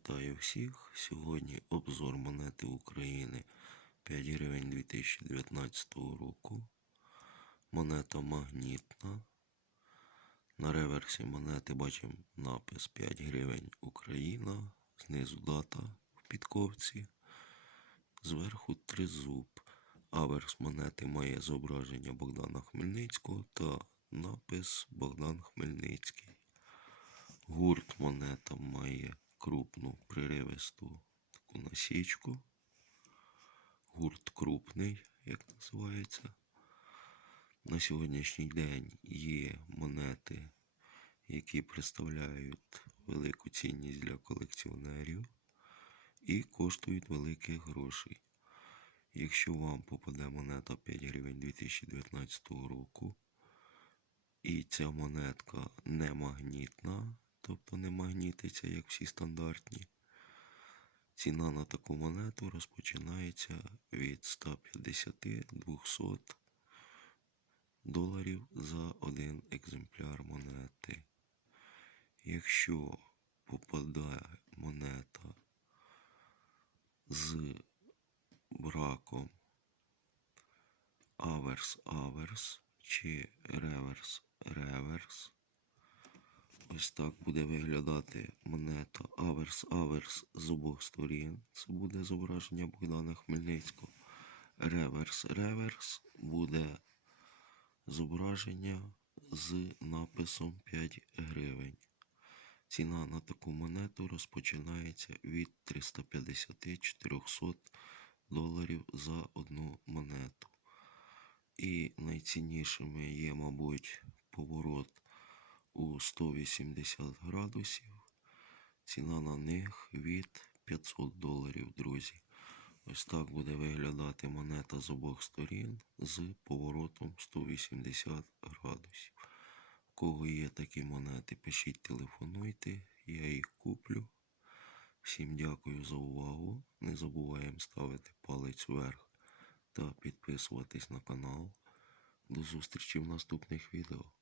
Вітаю всіх! Сьогодні обзор монети України 5 гривень 2019 року. Монета магнітна. На реверсі монети бачимо напис 5 гривень Україна. Знизу дата в підковці. Зверху тризуб. Аверс монети має зображення Богдана Хмельницького та напис Богдан Хмельницький. Гурт монета має крупну приривисту таку насічку. Гурт крупний, як називається. На сьогоднішній день є монети, які представляють велику цінність для колекціонерів і коштують великих грошей. Якщо вам попаде монета 5 гривень 2019 року, і ця монетка не магнітна, тобто не магнітиться, як всі стандартні. Ціна на таку монету розпочинається від 150-200 доларів за один екземпляр монети. Якщо попадає монета з браком аверс-аверс чи реверс-реверс, Ось так буде виглядати монета аверс-аверс з обох сторін. Це буде зображення Богдана Хмельницького. Реверс-реверс буде зображення з написом 5 гривень. Ціна на таку монету розпочинається від 350-400 доларів за одну монету. І найціннішими є, мабуть, поворот у 180 градусів. Ціна на них від 500 доларів, друзі. Ось так буде виглядати монета з обох сторін з поворотом 180 градусів. У кого є такі монети, пишіть, телефонуйте, я їх куплю. Всім дякую за увагу. Не забуваємо ставити палець вверх та підписуватись на канал. До зустрічі в наступних відео.